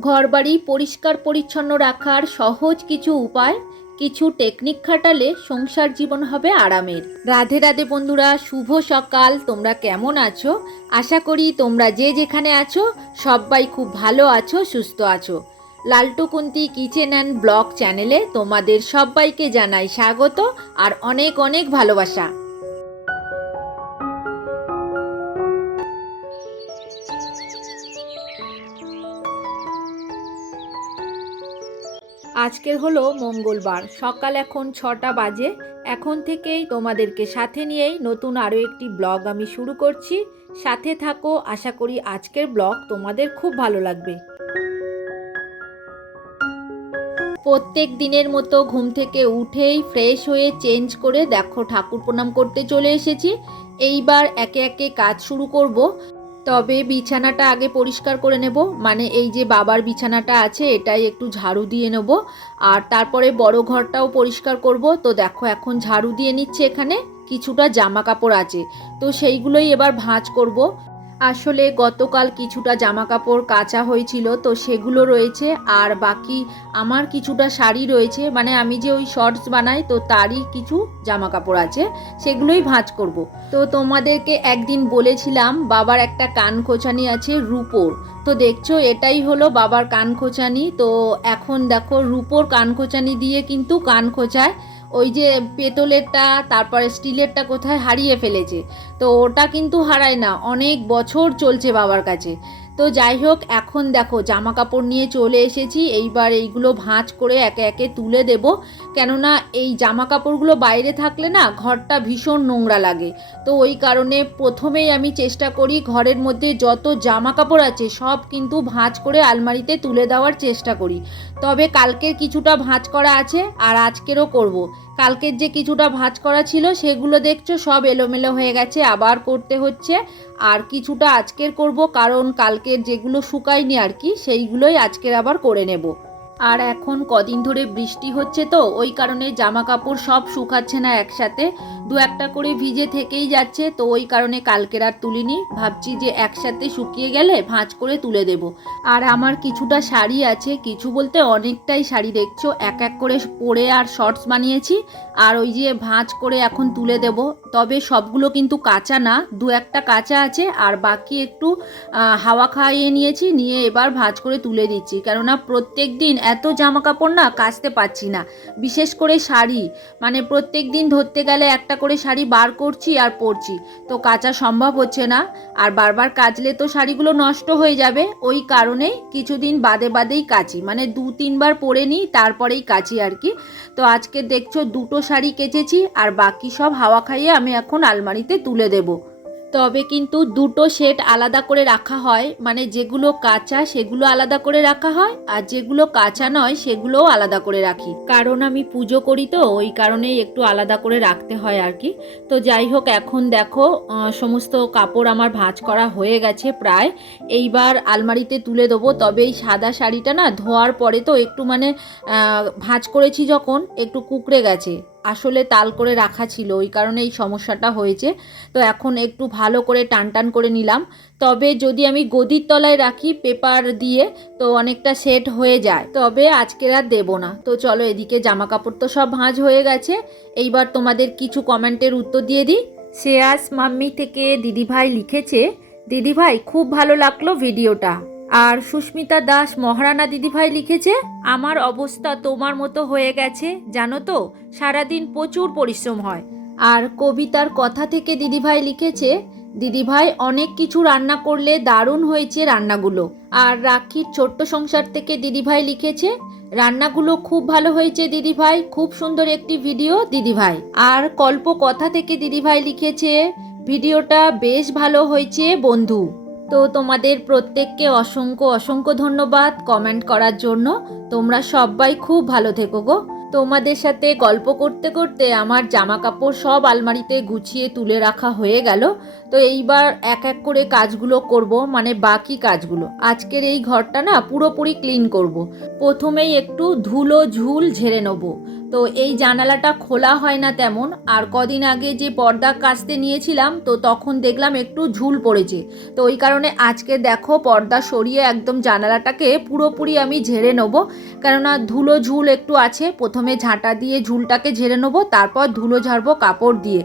ঘরবাড়ি পরিষ্কার পরিচ্ছন্ন রাখার সহজ কিছু উপায়, কিছু টেকনিক খাটালে সংসার জীবন হবে আরামের। রাধে রাধে বন্ধুরা, শুভ সকাল। তোমরা কেমন আছো? আশা করি তোমরা যে যেখানে আছো, সবাই খুব ভালো আছো, সুস্থ আছো। Laltu Kunti kitchen and blog চ্যানেলে তোমাদের সবাইকে জানাই স্বাগত আর অনেক অনেক ভালোবাসা। আজকের হলো মঙ্গলবার। সকাল এখন ছটা বাজে। এখন থেকেই তোমাদেরকে সাথে নিয়েই নতুন আরও একটি ব্লগ আমি শুরু করছি। সাথে থাকো, আশা করি আজকের ব্লগ তোমাদের খুব ভালো লাগবে। প্রত্যেক দিনের মতো ঘুম থেকে উঠেই ফ্রেশ হয়ে চেঞ্জ করে দেখো ঠাকুর প্রণাম করতে চলে এসেছি। এইবার একে একে কাজ শুরু করব। তবে বিছানাটা আগে পরিষ্কার করে নেব। মানে এই যে বাবার বিছানাটা আছে, এটাই একটু ঝাড়ু দিয়ে নেব। আর তারপরে বড় ঘরটাও পরিষ্কার করব। তো দেখো, এখন ঝাড়ু দিয়ে নিচ্ছে এখানে, কিছুটা জামা কাপড় আছে। তো সেইগুলোই এবার ভাঁজ করব। আসলে গতকাল কিছুটা জামা কাপড় কাচা হয়েছিল তো সেগুলো রয়েছে, আর বাকি আমার কিছুটা শাড়ি রয়েছে মানে আমি যে ওই শর্টস বানাই তো তারই কিছু জামা কাপড় আছে, সেগুলোই ভাঁজ করব। তো তোমাদেরকে একদিন বলেছিলাম, বাবার একটা কান খোঁচানি আছে রুপোর, তো দেখছ এটাই হলো বাবার কান খোঁচানি তো এখন দেখো রুপোর কান খোঁচানি দিয়ে কিন্তু কান খোঁচায় ওই যে পেতলেরটা, তারপরে স্টিলেরটা কোথায় হারিয়ে ফেলেছে। তো ওটা কিন্তু হারায় না, অনেক বছর চলছে বাবার কাছে। তো যাই হোক, এখন দেখো জামা কাপড় নিয়ে চলে এসেছি। এইবার এইগুলো ভাঁজ করে একে একে তুলে দেব। কেননা এই জামা কাপড়গুলো বাইরে থাকলে না ঘরটা ভীষণ নোংরা লাগে। তো ওই কারণে প্রথমেই আমি চেষ্টা করি ঘরের মধ্যে যত জামা কাপড় আছে সব কিন্তু ভাঁজ করে আলমারিতে তুলে দেওয়ার চেষ্টা করি। তবে কালকের কিছুটা ভাঁজ করা আছে আর আজকেরও করব। কালকের যে কিছুটা ভাঁজ করা ছিল সেগুলো দেখছ, সব এলোমেলো হয়ে গেছে, আবার করতে হচ্ছে। আর কিছুটা আজকের করব, কারণ কালকের যেগুলো শুকায়নি আর কি, সেইগুলোই আজকের আবার করে নেব। আর এখন কদিন ধরে বৃষ্টি হচ্ছে তো, ওই কারণে জামা কাপড় সব শুকাচ্ছে না একসাথে। দু একটা করে ভিজে থেকেই যাচ্ছে, তো ওই কারণে কালকের আর তুলিনি। ভাবছি যে একসাথে শুকিয়ে গেলে ভাঁজ করে তুলে দেব। আর আমার কিছুটা শাড়ি আছে, কিছু বলতে অনেকটাই শাড়ি দেখছ, এক এক করে পরে আর শর্টস বানিয়েছি, আর ওই যে ভাঁজ করে এখন তুলে দেব। তবে সবগুলো কিন্তু কাঁচা না, দু একটা কাঁচা আছে, আর বাকি একটু হাওয়া খাইয়ে নিয়েছি, নিয়ে এবার ভাঁজ করে তুলে দিচ্ছি। কেননা প্রত্যেক দিন এত জামা কাপড় না কাচতে পারছি না। বিশেষ করে শাড়ি মানে প্রত্যেক দিন ধরতে গেলে একটা করে শাড়ি বার করছি আর পরছি। তো কাচা সম্ভব হচ্ছে না। আর বারবার কাচলে তো শাড়িগুলো নষ্ট হয়ে যাবে। ওই কারণেই কিছুদিন বাদে বাদেই কাচি। মানে দু, তিনবার পরে নিই, তারপরেই কাচি আর কি। তো আজকে দেখছ দুটো শাড়ি কেচেছি, আর বাকি সব হাওয়া খাইয়ে আমি এখন আলমারিতে তুলে দেবো। তবে কিন্তু দুটো সেট আলাদা করে রাখা হয়। মানে যেগুলো কাঁচা, সেগুলো আলাদা করে রাখা হয় আর যেগুলো কাঁচা নয়, সেগুলোও আলাদা করে রাখি। কারণ আমি পুজো করি তো, ওই কারণেই একটু আলাদা করে রাখতে হয় আর কি। তো যাই হোক, এখন দেখো সমস্ত কাপড় আমার ভাঁজ করা হয়ে গেছে প্রায়। এইবার আলমারিতে তুলে দেবো। তবে এই সাদা শাড়িটা না ধোয়ার পরে তো একটু মানে ভাঁজ করেছি যখন, একটু কুকড়ে গেছে। আসলে তাল করে রাখা ছিল, ওই কারণে এই সমস্যাটা হয়েছে। তো এখন একটু ভালো করে টান টান করে নিলাম। তবে যদি আমি গদির তলায় রাখি পেপার দিয়ে, তো অনেকটা সেট হয়ে যায়। তবে আজকের আর দেবো না। তো চলো এদিকে জামা কাপড় তো সব ভাঁজ হয়ে গেছে। এইবার তোমাদের কিছু কমেন্টের উত্তর দিয়ে দিই। শ্রেয়াস মাম্মি থেকে দিদিভাই লিখেছে, দিদিভাই, খুব ভালো লাগল ভিডিওটা। আর সুস্মিতা দাস মহারানা দিদিভাই লিখেছে, আমার অবস্থা তোমার মতো হয়ে গেছে, জানো তো, সারাদিন প্রচুর পরিশ্রম হয়। আর কবিতার কথা থেকে দিদিভাই লিখেছে, দিদিভাই অনেক কিছু রান্না করলে দারুণ হয়েছে রান্নাগুলো। আর রাখির ছোট্ট সংসার থেকে দিদিভাই লিখেছে, রান্নাগুলো খুব ভালো হয়েছে দিদিভাই, খুব সুন্দর একটি ভিডিও দিদিভাই। আর কল্প কথা থেকে দিদিভাই লিখেছে, ভিডিওটা বেশ ভালো হয়েছে বন্ধু। তো তোমাদের প্রত্যেককে অসংখ্য অসংখ্য ধন্যবাদ কমেন্ট করার জন্য। তোমরা সবাই খুব ভালো থেকো গো। তোমাদের সাথে গল্প করতে করতে আমার জামা কাপড় সব আলমারিতে গুছিয়ে তুলে রাখা হয়ে গেল। তো এইবার এক এক করে কাজগুলো করব মানে বাকি কাজগুলো। আজকের এই ঘরটা না পুরোপুরি ক্লিন করব। প্রথমেই একটু ধুলো ঝুল ঝেড়ে নেব। তো এই জানালাটা খোলা হয় না তেমন। আর কদিন আগে যে পর্দা কাচতে নিয়েছিলাম, তো তখন দেখলাম একটু ঝুল পড়েছে। তো ওই কারণে আজকে দেখো পর্দা সরিয়ে একদম জানালাটাকে পুরোপুরি আমি ঝেড়ে নেব। কেননা ধুলো ঝুল একটু আছে, প্রথমে ঝাঁটা দিয়ে ঝুলটাকে ঝেড়ে নেব, তারপর ধুলো ঝাড়বো কাপড় দিয়ে।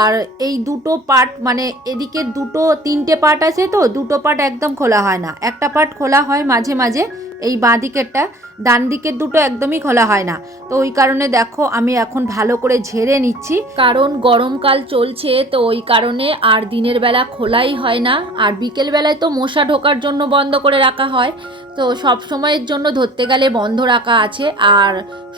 আর এই দুটো পার্ট মানে এদিকে দুটো, তিনটে পার্ট আছে তো, দুটো পার্ট একদম খোলা হয় না। একটা পার্ট খোলা হয় মাঝে মাঝে, এই বাঁ দিকেরটা ডান দিকের দুটো একদমই খোলা হয় না। তো ওই কারণে দেখো আমি এখন ভালো করে ঝেড়ে নিচ্ছি। কারণ গরমকাল চলছে, তো ওই কারণে আর দিনের বেলা খোলাই হয় না। আর বিকেল বেলায় তো মশা ঢোকার জন্য বন্ধ করে রাখা হয়। তো সব সময়ের জন্য ধরতে গেলে বন্ধ রাখা আছে। আর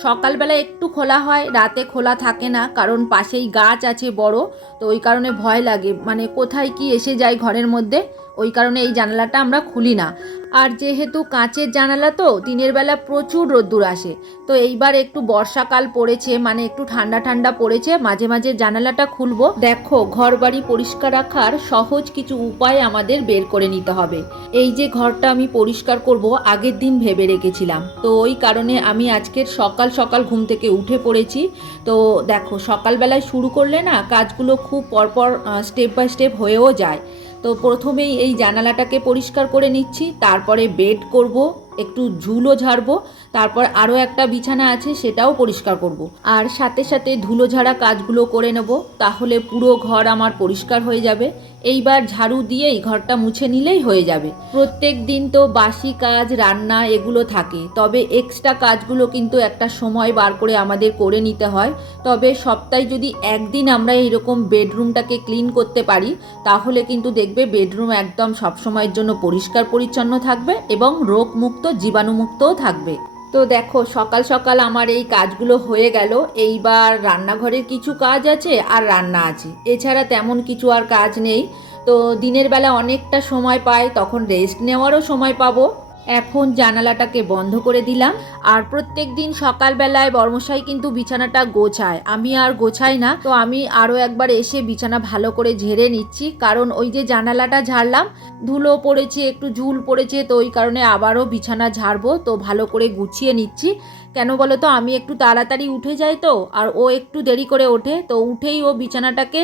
সকালবেলা একটু খোলা হয়, রাতে খোলা থাকে না, কারণ পাশেই গাছ আছে বড়, তো ওই কারণে ভয় লাগে। মানে কোথায় কি এসে যায় ঘরের মধ্যে, ওই কারণে এই জানালাটা আমরা খুলি না। আর যেহেতু কাঁচের জানালা তো, দিনের বেলা প্রচুর রোদ্দুর আসে। তো এইবার একটু বর্ষাকাল পড়েছে মানে একটু ঠান্ডা ঠান্ডা পড়েছে, মাঝে মাঝে জানালাটা খুলবো। দেখো ঘর বাড়ি পরিষ্কার রাখার সহজ কিছু উপায় আমাদের বের করে নিতে হবে। এই যে ঘরটা আমি পরিষ্কার করব আগের দিন ভেবে রেখেছিলাম। তো ওই কারণে আমি আজকের সকাল সকাল ঘুম থেকে উঠে পড়েছি। তো দেখো, সকালবেলায় শুরু করলে না কাজগুলো খুব পরপর স্টেপ বাই স্টেপ হয়েও যায়। তো প্রথমেই এই জানালাটাকে পরিষ্কার করে নিচ্ছি, তারপরে বেড করব, একটু ঝুলো ঝাড়বো, তারপর আরও একটা বিছানা আছে সেটাও পরিষ্কার করব। আর সাথে সাথে ধুলো ঝাড়া কাজগুলো করে নেব, তাহলে পুরো ঘর আমার পরিষ্কার হয়ে যাবে। এইবার ঝাড়ু দিয়েই ঘরটা মুছে নিলেই হয়ে যাবে। প্রত্যেক দিন তো বাসি কাজ, রান্না এগুলো থাকে। তবে এক্সট্রা কাজগুলো কিন্তু একটা সময় বার করে আমাদের করে নিতে হয়। তবে সপ্তাহে যদি একদিন আমরা এইরকম বেডরুমটাকে ক্লিন করতে পারি, তাহলে কিন্তু দেখবে বেডরুম একদম সবসময়ের জন্য পরিষ্কার পরিচ্ছন্ন থাকবে এবং রোগমুক্ত, জীবাণুমুক্তও থাকবে। তো দেখো, সকাল সকাল আমার এই কাজগুলো হয়ে গেল। এইবার রান্নাঘরের কিছু কাজ আছে আর রান্না আছে। এছাড়া তেমন কিছু আর কাজ নেই। তো দিনের বেলা অনেকটা সময় পাই, তখন রেস্ট নেওয়ারও সময় পাবো। এখন জানালাটাকে বন্ধ করে দিলাম। আর প্রত্যেক দিন সকালবেলায় বর্মশাই কিন্তু বিছানাটা গোছায়। আমি আর গোছাই না, তো আমি আরও একবার এসে বিছানা ভালো করে ঝেড়ে নিচ্ছি। কারণ ওই যে জানালাটা ঝাড়লাম, ধুলো পড়েছে, একটু ঝুল পড়েছে, তো ওই কারণে আবারও বিছানা ঝাড়বো, তো ভালো করে গুছিয়ে নিচ্ছি। কেন বলো তো, আমি একটু তাড়াতাড়ি উঠে যাই তো, আর ও একটু দেরি করে ওঠে, তো উঠেই ও বিছানাটাকে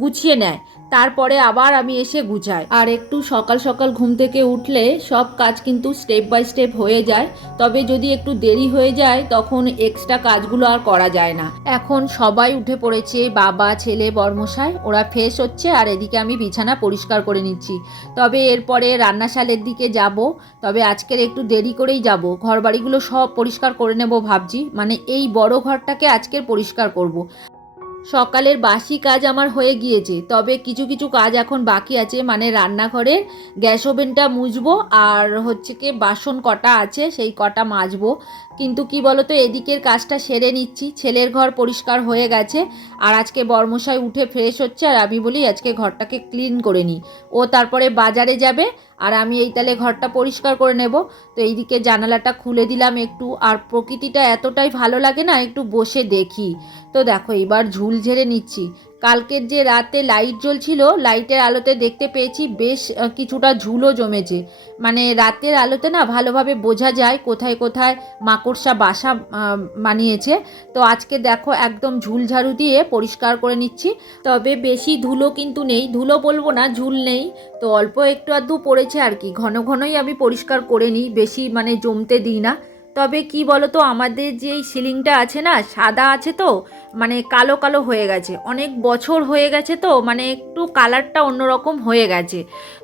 গুছিয়ে নেয়, তারপরে আবার আমি এসে গুছাই আর একটু সকাল সকাল ঘুম থেকে উঠলে সব কাজ কিন্তু স্টেপ বাই স্টেপ হয়ে যায়, তবে যদি একটু দেরি হয়ে যায়, তখন এক্সট্রা কাজগুলো আর করা যায় না। এখন সবাই উঠে পড়েছে, বাবা, ছেলে, বর্মশাই, ওরা ফ্রেশ হচ্ছে, আর এদিকে আমি বিছানা পরিষ্কার করে নিচ্ছি। তবে এরপরে রান্নাশালের দিকে যাব, তবে আজকের একটু দেরি করেই যাব ঘর বাড়িগুলো সব পরিষ্কার করে নেব। ভাবছি। মানে এই বড় ঘরটাকে আজকের পরিষ্কার করব। সকালের বাসি কাজ আমার হয়ে গিয়েছে। তবে কিছু কিছু কাজ এখন বাকি আছে। মানে রান্নাঘরের গ্যাস ওভেনটা মুছবো আর হচ্ছে কি বাসন কটা আছে সেই কটা মাজবো। কিন্তু কি বলতো, এদিকের কাজটা সেরে নিচ্ছি। ছেলের ঘর পরিষ্কার হয়ে গেছে আর আজকে বর্মশাই উঠে ফ্রেশ হচ্ছে আর আমি বলি আজকে ঘরটাকে ক্লিন করে নিই। ও তারপরে বাজারে যাবে। আর আমি এই তালে ঘরটা পরিষ্কার করে নেব। তো এইদিকে জানালাটা খুলে দিলাম একটু। আর প্রকৃতিটা এতটাই ভালো লাগে না, একটু বসে দেখি। তো দেখো এবার ঝুল ঝেড়ে নিচ্ছি। কালকের যে রাতে লাইট জ্বলছিল লাইটের আলোতে দেখতে পেয়েছি বেশ কিছুটা ঝুলও জমেছে। মানে রাতের আলোতে না ভালোভাবে বোঝা যায় কোথায় কোথায় মাকড়সা বাসা আহ, বানিয়েছে তো আজকে দেখো একদম ঝুল ঝাড়ু দিয়ে পরিষ্কার করে নিচ্ছি। তবে বেশি ধুলো কিন্তু নেই ধুলো বলব না ঝুল নেই। তো অল্প একটু আধটু পড়েছে আর কি। ঘন ঘনই আমি পরিষ্কার করে নিই বেশি মানে জমতে দিই না। তবে কি বলো তো আমাদের যে এই সিলিংটা আছে না, সাদা আছে তো মানে কালো কালো হয়ে গেছে। অনেক বছর হয়ে গেছে তো মানে একটু কালারটা অন্যরকম হয়ে গেছে।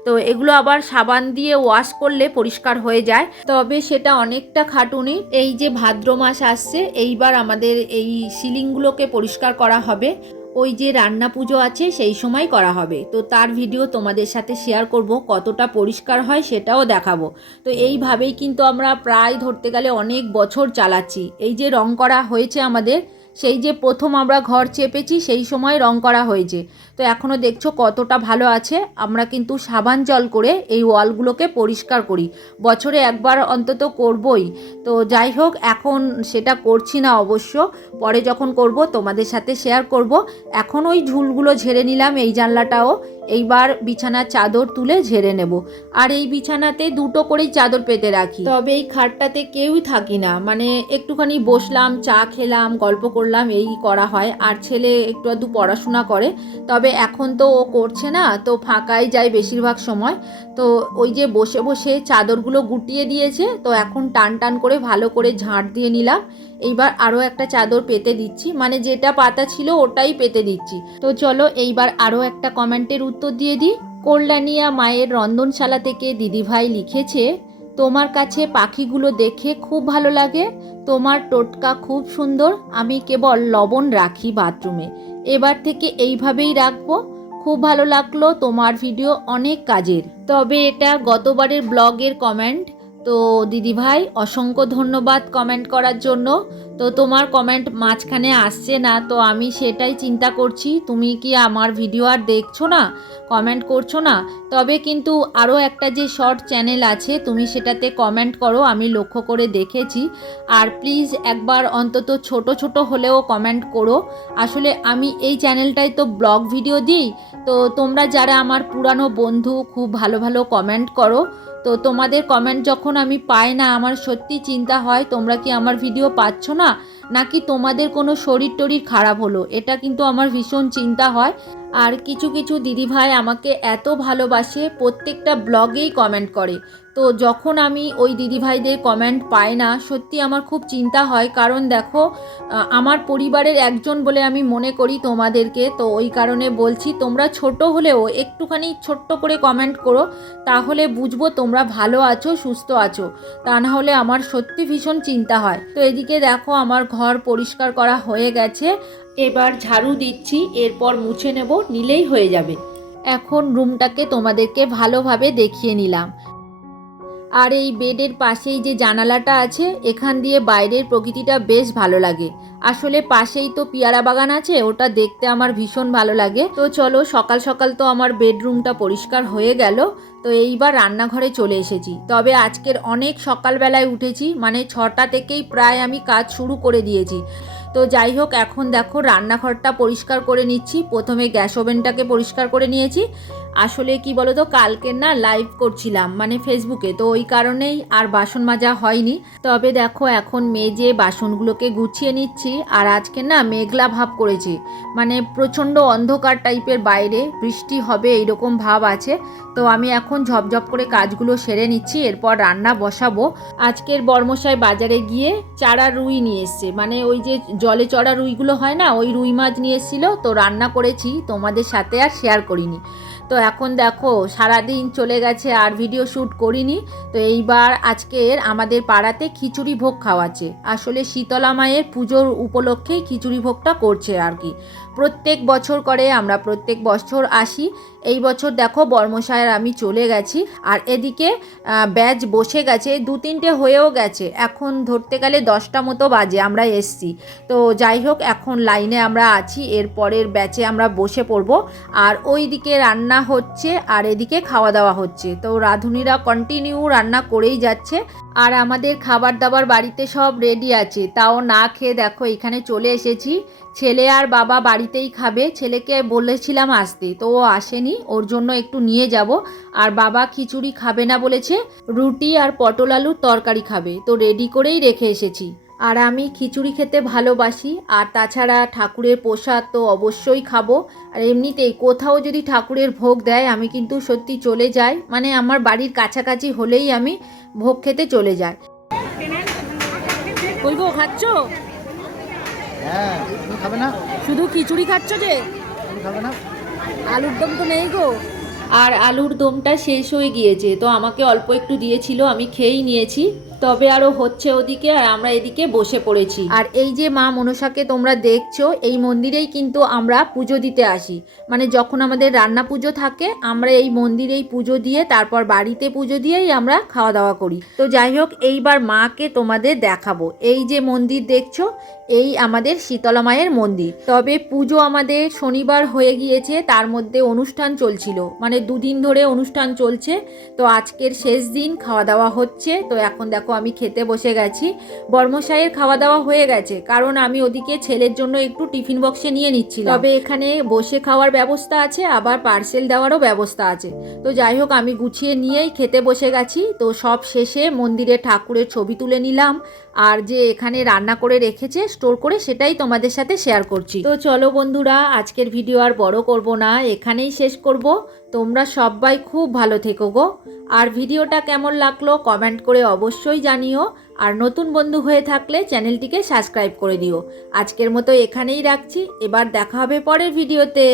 তো এগুলো আবার সাবান দিয়ে ওয়াশ করলে পরিষ্কার হয়ে যায়। তবে সেটা অনেকটা খাটুনি। এই যে ভাদ্র মাস আসছে, এইবার আমাদের এই সিলিংগুলোকে পরিষ্কার করা হবে। ওই যে রান্না পুজো আছে, সেই সময় করা হবে। তো তার ভিডিও তোমাদের সাথে শেয়ার করব, কতটা পরিষ্কার হয় সেটাও দেখাবো। তো এইভাবেই কিন্তু আমরা প্রায় ধরতে গেলে অনেক বছর চালাচ্ছি। এই যে রং করা হয়েছে আমাদের সেই যে প্রথম আমরা ঘর চেপেছি, সেই সময় রং করা হয়েছে। তো এখনও দেখছ কতটা ভালো আছে। আমরা কিন্তু সাবান জল করে এই ওয়ালগুলোকে পরিষ্কার করি। বছরে একবার অন্তত করবই। তো যাই হোক, এখন সেটা করছি না অবশ্য। পরে যখন করব, তোমাদের সাথে শেয়ার করব। এখন ওই ঝুলগুলো ঝেড়ে নিলাম এই জানলাটাও। এইবার বিছানার চাদর তুলে ঝেড়ে নেব। আর এই বিছানাতে দুটো করেই চাদর পেতে রাখি। তবে এই খাটটাতে কেউই থাকি না। মানে একটুখানি বসলাম, চা খেলাম, গল্প করলাম, এই করা হয়। আর ছেলে একটু আধটু পড়াশোনা করে, তবে এখন তো ও করছে না, তো ফাঁকাই যায় বেশিরভাগ সময়। তো ওই যে বসে বসে চাদরগুলো গুটিয়ে দিয়েছে, তো এখন টান টান করে ভালো করে ঝাঁট দিয়ে নিলাম। এইবার আরও একটা চাদর পেতে দিচ্ছি মানে যেটা পাতা ছিল ওটাই পেতে দিচ্ছি। তো চলো এইবার আরও একটা কমেন্টের উত্তর দিয়ে দিই। কল্যাণিয়া মায়ের রন্ধনশালা থেকে দিদিভাই লিখেছে তোমার কাছে পাখিগুলো দেখে খুব ভালো লাগে। তোমার টোটকা খুব সুন্দর। আমি কেবল লবণ রাখি বাথরুমে। এবার থেকে এইভাবেই রাখব। খুব ভালো লাগল তোমার ভিডিও অনেক কাজের। তবে এটা গতবারের ব্লগের কমেন্ট। তো দিদিভাই অসংখ্য ধন্যবাদ কমেন্ট করার জন্য। তো তোমার কমেন্ট মাঝখানে আসছে না, তো আমি সেটাই চিন্তা করছি। তুমি কি আমার ভিডিও আর দেখছ না কমেন্ট করছ না? তবে কিন্তু আরও একটা যে শর্ট চ্যানেল আছে, তুমি সেটাতে কমেন্ট করো, আমি লক্ষ্য করে দেখেছি। আর প্লিজ একবার অন্তত ছোট ছোট হলেও কমেন্ট করো। আসলে আমি এই চ্যানেলটায় তো ব্লগ ভিডিও দিই, তো তোমরা যারা আমার পুরানো বন্ধু, খুব ভালো ভালো কমেন্ট করো। তো তোমাদের কমেন্ট যখন আমি পাই না, আমার সত্যি চিন্তা হয়, তোমরা কি আমার ভিডিও পাচ্ছ না? নাকি তোমাদের কোনো শরীর টরীর খারাপ হলো? এটা কিন্তু আমার ভীষণ চিন্তা হয়। আর কিছু কিছু দিদিভাই আমাকে এত ভালোবাসে, প্রত্যেকটা ব্লগেই কমেন্ট করে। তো যখন আমি ওই দিদিভাইদের কমেন্ট পাই না, সত্যি আমার খুব চিন্তা হয়। কারণ দেখো আমার পরিবারের একজন বলে আমি মনে করি তোমাদেরকে। তো ওই কারণে বলছি, তোমরা ছোট হলেও একটুখানি ছোট্ট করে কমেন্ট করো, তাহলে বুঝব তোমরা ভালো আছো, সুস্থ আছো। তা না হলে আমার সত্যি ভীষণ চিন্তা হয়। তো এদিকে দেখো, আমার ঘর পরিষ্কার করা হয়ে গেছে। এবার ঝাড়ু দিচ্ছি, এরপর মুছে নেব, নিলেই হয়ে যাবে। এখন রুমটাকে তোমাদেরকে ভালোভাবে দেখিয়ে নিলাম। আর এই বেডের পাশেই যে জানালাটা আছে, এখান দিয়ে বাইরের প্রকৃতিটা বেশ ভালো লাগে। আসলে পাশেই তো পিয়ারা বাগান আছে, ওটা দেখতে আমার ভীষণ ভালো লাগে। তো চলো, সকাল সকাল তো আমার বেডরুমটা পরিষ্কার হয়ে গেল। তো এইবার রান্নাঘরে চলে এসেছি। তবে আজকের অনেক সকালবেলায় উঠেছি মানে ছটা থেকেই প্রায় আমি কাজ শুরু করে দিয়েছি। তো যাই হোক, এখন দেখো রান্নাঘরটা পরিষ্কার করে নিচ্ছি। প্রথমে গ্যাস ওভেনটাকে পরিষ্কার করে নিয়েছি। আসলে কি বলো তো কালকে না লাইভ করছিলাম মানে ফেসবুকে তো ওই কারণেই আর বাসন মাজা হয়নি। তবে দেখো, এখন মেজে বাসনগুলোকে গুছিয়ে নিচ্ছি। আর আজকে না মেঘলা ভাব করেছে। মানে প্রচণ্ড অন্ধকার টাইপের বাইরে। বৃষ্টি হবে, এইরকম ভাব আছে। তো আমি এখন ঝপঝপ করে কাজগুলো সেরে নিচ্ছি। এরপর রান্না বসাবো। আজকের বর্মশাই বাজারে গিয়ে চারা রুই নিয়ে এসছে। মানে ওই যে জলে চড়া রুইগুলো হয় না, ওই রুই মাছ নিয়ে এসেছিল। তো রান্না করেছি। তোমাদের সাথে আর শেয়ার করিনি। তো এখন দেখো, সারাদিন চলে গেছে আর ভিডিও শ্যুট করিনি। তো এইবার আজকের আমাদের পাড়াতে খিচুড়ি ভোগ খাওয়াচ্ছে। আসলে শীতলা মায়ের পুজোর উপলক্ষেই খিচুড়ি ভোগটা করছে আর কি। প্রত্যেক বছর করে আমরা প্রত্যেক বছর আসি। এই বছর দেখো বর্মশায়ের আমি চলে গেছি, আর এদিকে ব্যাচ বসে গেছে, দু তিনটে হয়েও গেছে, এখন ধরতে গেলে দশটা মতো বাজে, আমরা এসছি। তো যাই হোক, এখন লাইনে আমরা আছি, এর পরের ব্যাচে আমরা বসে পড়ব, আর ওই দিকে রান্না হচ্ছে, আর এদিকে খাওয়া দাওয়া হচ্ছে। তো রাঁধুনিরা কন্টিনিউ রান্না করেই যাচ্ছে, আর আমাদের খাবার দাবার বাড়িতে সব রেডি আছে, তাও না খেয়ে দেখো এখানে চলে এসেছি। ছেলে আর বাবা বাড়িতেই খাবে। ছেলেকে বলেছিলাম আসতে, তো ও আসেনি। ওর জন্য একটু নিয়ে যাব। আর বাবা খিচুড়ি খাবে না বলেছে, রুটি আর পটল আলুর তরকারি খাবে, তো রেডি করেই রেখে এসেছি। আর আমি খিচুড়ি খেতে ভালোবাসি, আর তাছাড়া ঠাকুরের প্রসাদ তো অবশ্যই খাব। আর এমনিতেই কোথাও যদি ঠাকুরের ভোগ দেয়, আমি কিন্তু সত্যি চলে যাই। মানে আমার বাড়ির কাছাকাছি হলেই আমি ভোগ খেতে চলে যাই। খাচ্ছ? হ্যাঁ খাবে না? শুধু খিচুড়ি খাচ্ছ যে? খাবে না? আলুর দম তো নেই গো। আর আলুর দমটা শেষ হয়ে গিয়েছে তো আমাকে অল্প একটু দিয়েছিল আমি খেয়েই নিয়েছি। তবে আরও হচ্ছে ওদিকে আর আমরা এদিকে বসে পড়েছি। আর এই যে মা মনসাকে তোমরা দেখছ, এই মন্দিরেই কিন্তু আমরা পুজো দিতে আসি। মানে যখন আমাদের রান্না পুজো থাকে, আমরা এই মন্দিরেই পুজো দিয়ে, তারপর বাড়িতে পুজো দিয়েই আমরা খাওয়া দাওয়া করি। তো যাই হোক, এইবার মাকে তোমাদের দেখাবো। এই যে মন্দির দেখছ, এই আমাদের শীতলা মায়ের মন্দির। তবে পুজো আমাদের শনিবার হয়ে গিয়েছে, তার মধ্যে অনুষ্ঠান চলছিল। মানে দুদিন ধরে অনুষ্ঠান চলছে, তো আজকের শেষ দিন খাওয়া দাওয়া হচ্ছে। তো এখন দেখো আমি খেতে বসে গেছি। বর্মশাইয়ের খাওয়া দাওয়া হয়ে গেছে, কারণ আমি ওদিকে ছেলের জন্য একটু টিফিন বক্সে নিয়ে নিচ্ছিলাম। তবে এখানে বসে খাওয়ার ব্যবস্থা আছে, আবার পার্সেল দেওয়ারও ব্যবস্থা আছে। তো যাই হোক, আমি গুছিয়ে নিয়েই খেতে বসে গেছি। তো সব শেষে মন্দিরে ঠাকুরের ছবি তুলে নিলাম। আর যে এখানে রান্না করে রেখেছে, স্টোর করে সেটাই তোমাদের সাথে শেয়ার করছি। তো চলো বন্ধুরা, আজকের ভিডিও আর বড় করব না, এখানেই শেষ করব। তোমরা সবাই খুব ভালো থেকো গো। আর ভিডিওটা কেমন লাগল কমেন্ট করে অবশ্যই জানিও। আর নতুন বন্ধু হয়ে থাকলে চ্যানেলটিকে সাবস্ক্রাইব করে দিও। আজকের মতো এখানেই রাখছি। এবার দেখা হবে পরের ভিডিওতে।